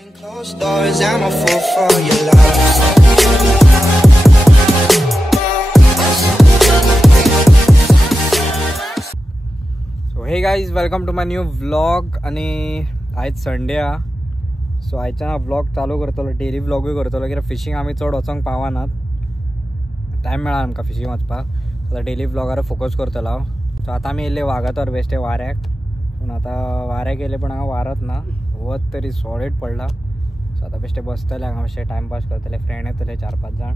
Closed doors, I'm a fool for your love. So hey guys, welcome to my new vlog. आणि आज Sunday हा. सो आयच्या vlog चालू करतलो, डेली व्लॉगूय करतलो कित्याक फिशींग आमी चड वचोंक पावनात, टायम मेळना आमकां फिशींग वचपाक. आतां डेली व्लॉगार फोकस करतलो हांव. सो आतां आमी येयले वागातोर बेश्टे वाऱ्याक, पूण आतां वाऱ्याक येयले पण हांगा वारत ना, वत तरी सॉलिड पडला. सो आतां बेश्टे बसतले हांगा, मातशें टायमपास करतले, फ्रेंड येतले 4-5 जाण.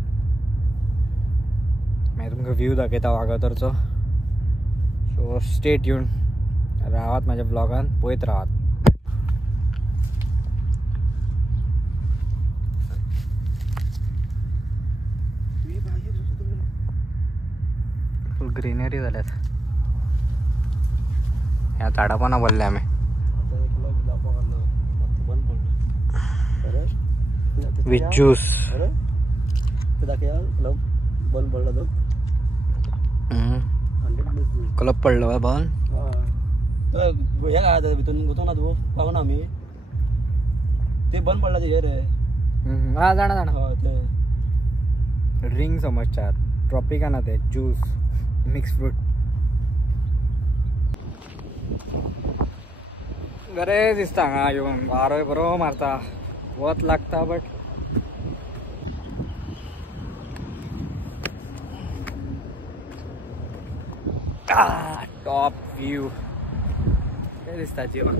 मागीर तुमकां व्यू दाखयता वागातोरचो. सो स्टे ट्यून, रावात म्हाज्या ब्लॉगान, पळयत रावात. फुल ग्रीनरी जाल्यात. ह्या झाडां पोंदा भरले आमी विथ ज्यूस. क्लब पडलो काय बन भितून तू पावना आमी ते बंद पडला ते रे. हा जाणा ड्रिंक समजच्यात, ट्रॉपिकाना ते ज्यूस मिक्स फ्रूट. बरें दिसता हांगा येवन, वारोय बरो मारता, वत लागता. बट टॉप व्यू बरें दिसता जिवाक.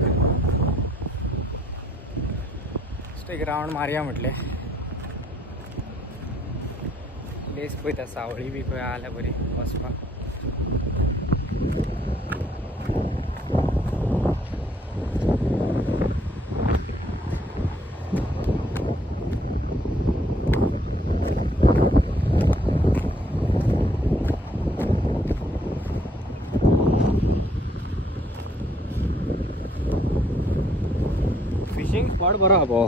एक राउंड मारया म्हटले. प्लेस पळयता, सावळी बी खंय आल्या बरी वचपाक. फिशिंग स्पॉट बरो हा पो.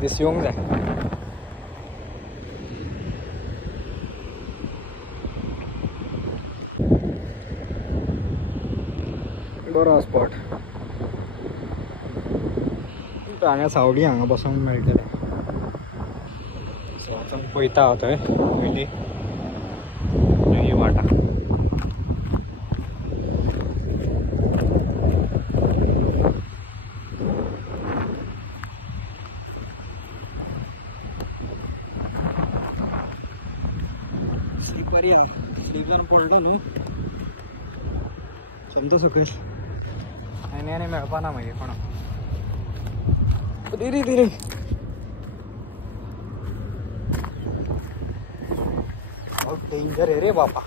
दिस येवंक जाय. बरो स्पॉट. हांगा सावडी, हांगा बसोंक मेळटलें. सो वचून पळयता हांव थंय पयलीं ही वाटा. स्लीपर या, स्लीपर पडलो न्हू समजा सकयल आनी मेळपाना मागीर कोणाक. धीरे धीरे डेंजर आहे रे बापा.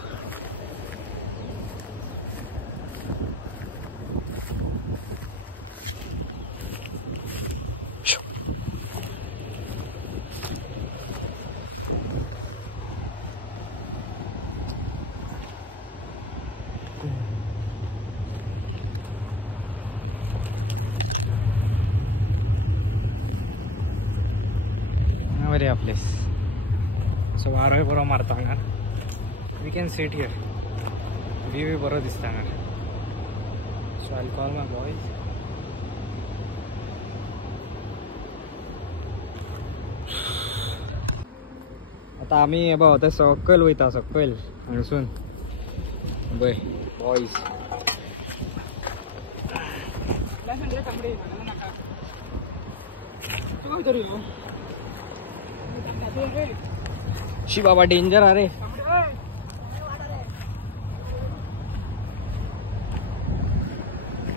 Very a place. So वारोय बरो मारता हांगा. We can sit here. View बरो दिसता हांगा. So I'll call my boys. आता आमी हे बघ सकयल वयता, सकयल हांगसून बय बॉयज. शी बाबा डेंजर अरे.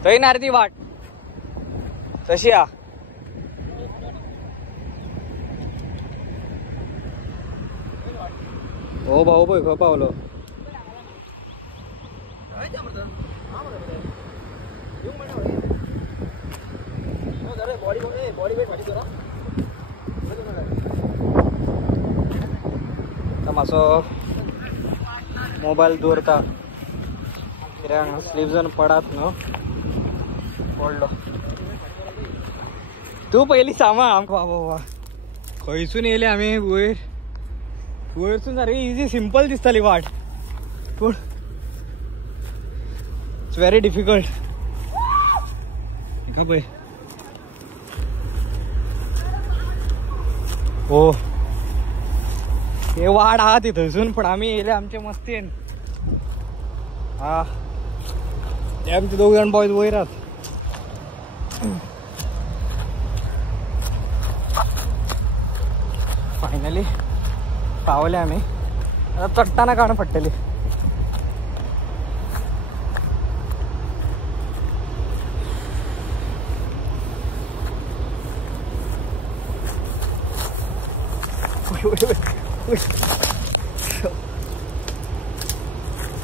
थंय ना रे ती वाट तशी आ. हो भाऊ पळय खंय पावलो. मातसो मोबाईल दवरता कित्याक स्लीप जावन पडात न्हू. पडलो तूं पयलीं सांबाळ आमकां. बाबा खंयसून येयले आमी वयर, वयरसून सारकी इजी सिंपल दिसताली वाट, पूण इट्स व्हेरी डिफिकल्ट. का पळय हो हे वाड आहात तिथून पण आम्ही येले आमचे मस्तीन हा ते आमचे 2 जण बॉयज वयर आहात फायनली पावले आम्ही आता चट्टाना काढून फटली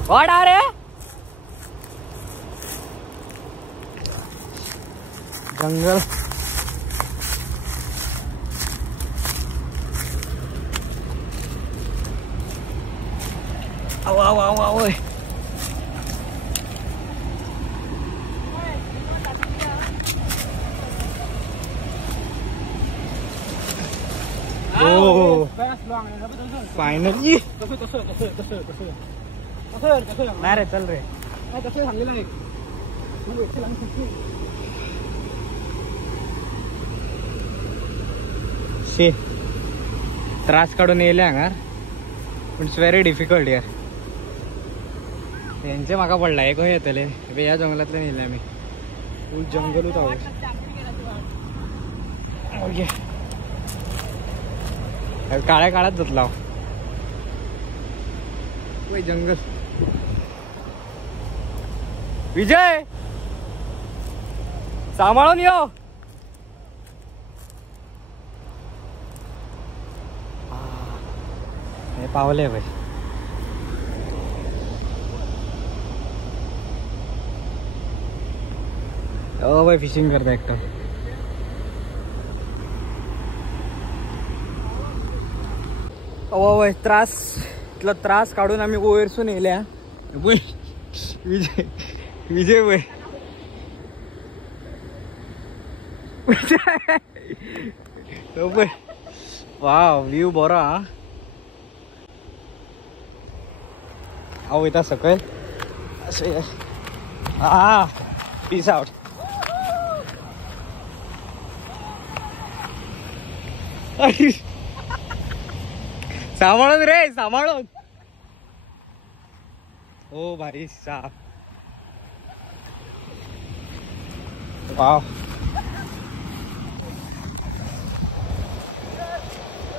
वाट आ रे जंगल आओ Oh, फायनली नाही रे चल रे शे त्रास काढून येले हांगार पण इट्स व्हेरी डिफिकल्ट यार त्यांचे म्हाका पडला एक येतले या जंगलातले नेले आम्ही फुल जंगलूच आहोत ओके काळ्या काळात जातला जंगल विजय सांभाळून येऊ हे पावले भाई ओ भाई फिशिंग करता एकटा ओ त्रास इतला त्रास काढून आम्ही वयरसून येल्या विजय विजय वय वाव व्यू बरा वयता सकयल अशें हा पीस आउट सांभाळून रे सांभाळून ओ भारी साप वाव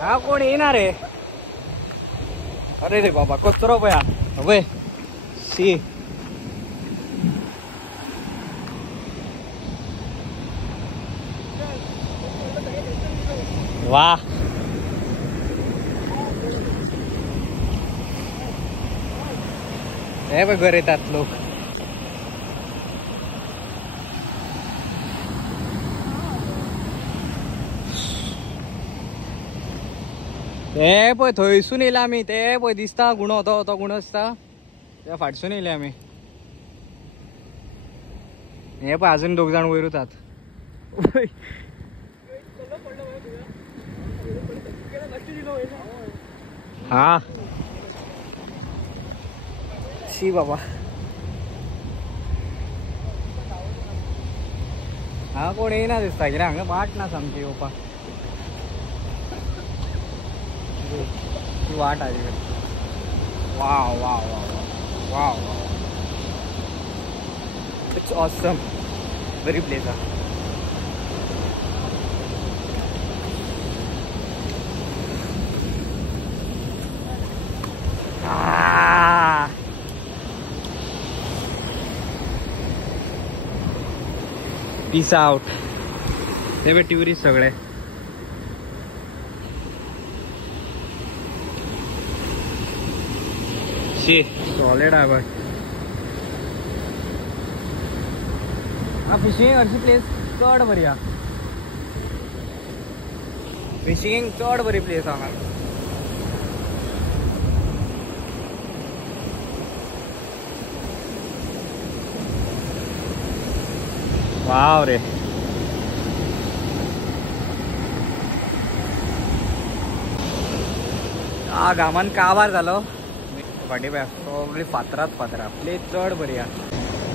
हा कोण येणार रे अरे रे बाबा कचरो पया अबे सी वाह हे बघ घर येतात लोक ते पळय थंयसून येयला आमी ते पळय दिसता गुणो तो गुणो आसता त्या फाटसून येयले आमी हे पळय अजून 2 जण वयर उरतात हा शी बाबा हा कोण येईना दिसता कित्याक हांगा वाट ना सामकी येवपाक ती वाट आली wow wow wow wow it's awesome very place पीस आउट हे बे टुरिस्ट सगळे शी सॉलिड आहे बघ हा फिशिंग अशी प्लेस चड बरी हा फिशिंग चड बरी प्लेस हांगा वाव रे हा गामान काबार जालो फाटी पळय सगळी फातरात प्लेस चड बरी हा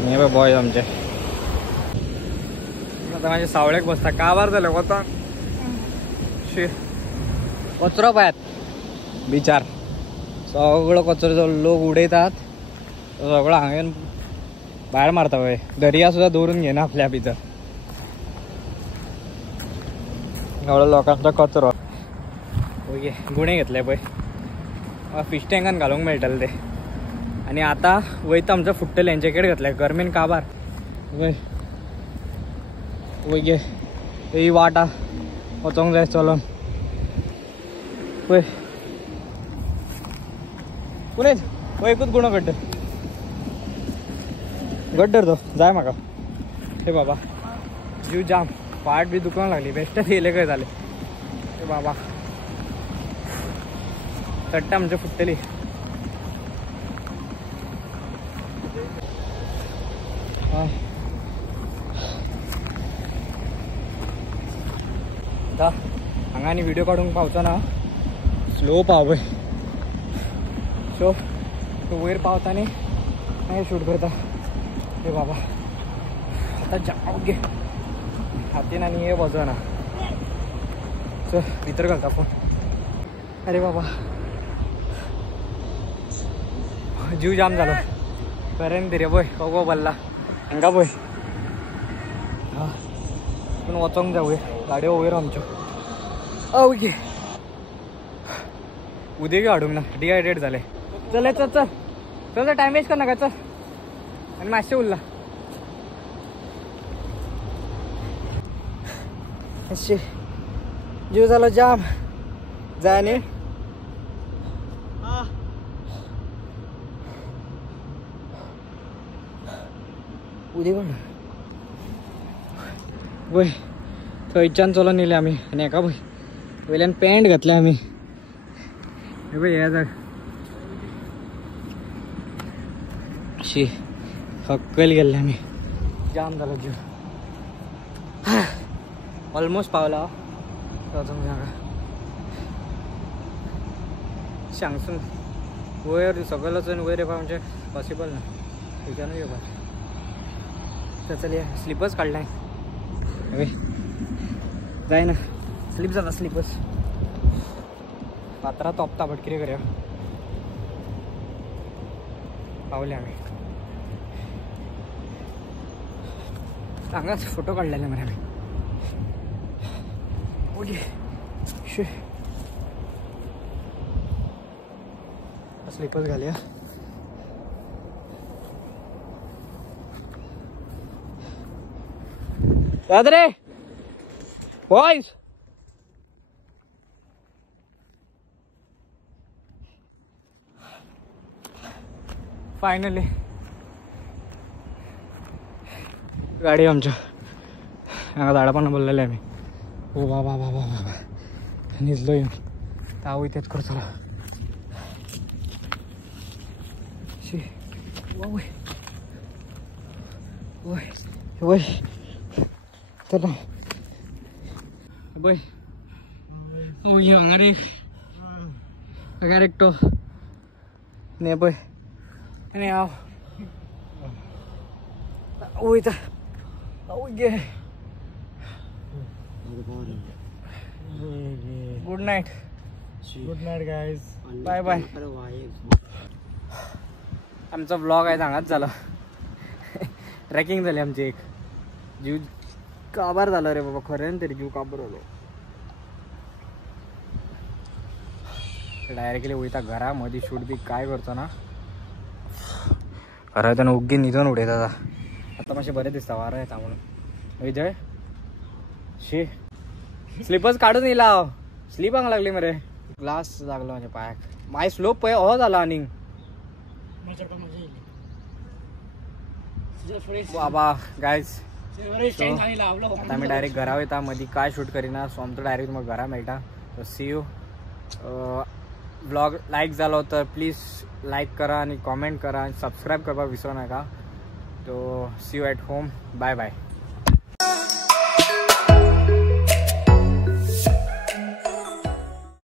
हे बॉयज आमचे आता माझ्या सावळ्याक बसता काबार झालं होता कचरो पायात बिचार सगळं कचरो लोक उडयतात सगळं हांगेन भायर मारता पळय दर्या सुद्धा दवरून घेना आपल्या भितर एवढा लोकांचा कचरो ओके गुणे घेतले पळय फिश टँकान घालूंक मेळटले ते आणि आता वयता आमचं फुट्टलें जॅकेट घातलें गरमेन काबार वय वय गे ही वाट वचोंक जाय चलोन पळय पुणेच वय एकूच गुणो गड्ड गड्डर तो जाय म्हाका हे बाबा जीव जाम पाट बी दुखोंक लागली बेश्टेच येयले खंय जाले हे बाबा चट्टा म्हणजे फुट्टली हांगा आनी व्हिडिओ काडूंक पावचो ना स्लो पाव पळय सो तो वयर पावता आनी मागीर शूट करता हे बाबा आतां जाम गे हातीन आनी हे वजना चल भितर घालता फोन अरे बाबा जीव जाम जालो खरें रे पळय कोगो भरला हांगा पळय हा पूण वचोंक जाय वयर गाडयो वयर आमच्यो ओके उदक हाडूंक ना डिहायड्रेट जाले चल चल चल चल टायम वेस्ट कर नाका चल आनी मातशें उरला अशें जीव जालो जाम जाय न्ही उदक वय थंयच्यान चलोन येयले आमी आनी हेका पळय वयल्यान पॅन्ट घातले आमी हे पळय हे जाग शी हक्कल गेल्ले आमी जाम जालो जीव ऑलमोस्ट पावला वचोंक जागा सांगसून वयर सकयल वचून वयर येवपा म्हणजे पॉसिबल ना थंयच्यानूय येवपाचें चल या स्लिपर्स काडले हवे जायना स्लीप जाता स्लिपर्स फातरा तोपता बट कितें करया पावले आमी हांगाच फोटो काडलेले मरे आमी ओके शे स्लिपर्स घालया याद रे बॉयज फायनली गाडी आमच्या हांगा झाडां पानां बोललेले आमी ओ बाबा बाबा बाबा न्हिदलो येवन तावूय तेच करतलो शी वय वय वय चला पळय ओय हांगार एकटो न्हे पळय आनी हांव वयता गे good night guys bye bye आमचा व्लॉग आहे हांगाच झाला ट्रॅकिंग झाली आमची एक जीव काबार झाला रे बाबा खरें तरी जीव काबार जालो डायरेक्टली वयता घरा मदीं शूट बी काय करचो ना घरा येताना उग्गी न्हिदून उडयता आतां मातशें बरें दिसता वारो येता म्हणून विजय शी स्लिपर्स काडून येयला हांव स्लिपांक लागली मरे ग्लास लागलो म्हाज्या पांयाक माय स्लोप पळय हो जाला आनीक बाबा गायज आता आमी डायरेक्ट घरा वयता मदीं काय शूट करिना सो आमचो डायरेक्ट तुमकां घरा मेळटा सो सी यू व्लॉग लायक जालो तर प्लीज लायक करा आणि कॉमेंट करा आणि सबस्क्राईब करपाक विसरू नका तो see you at home bye bye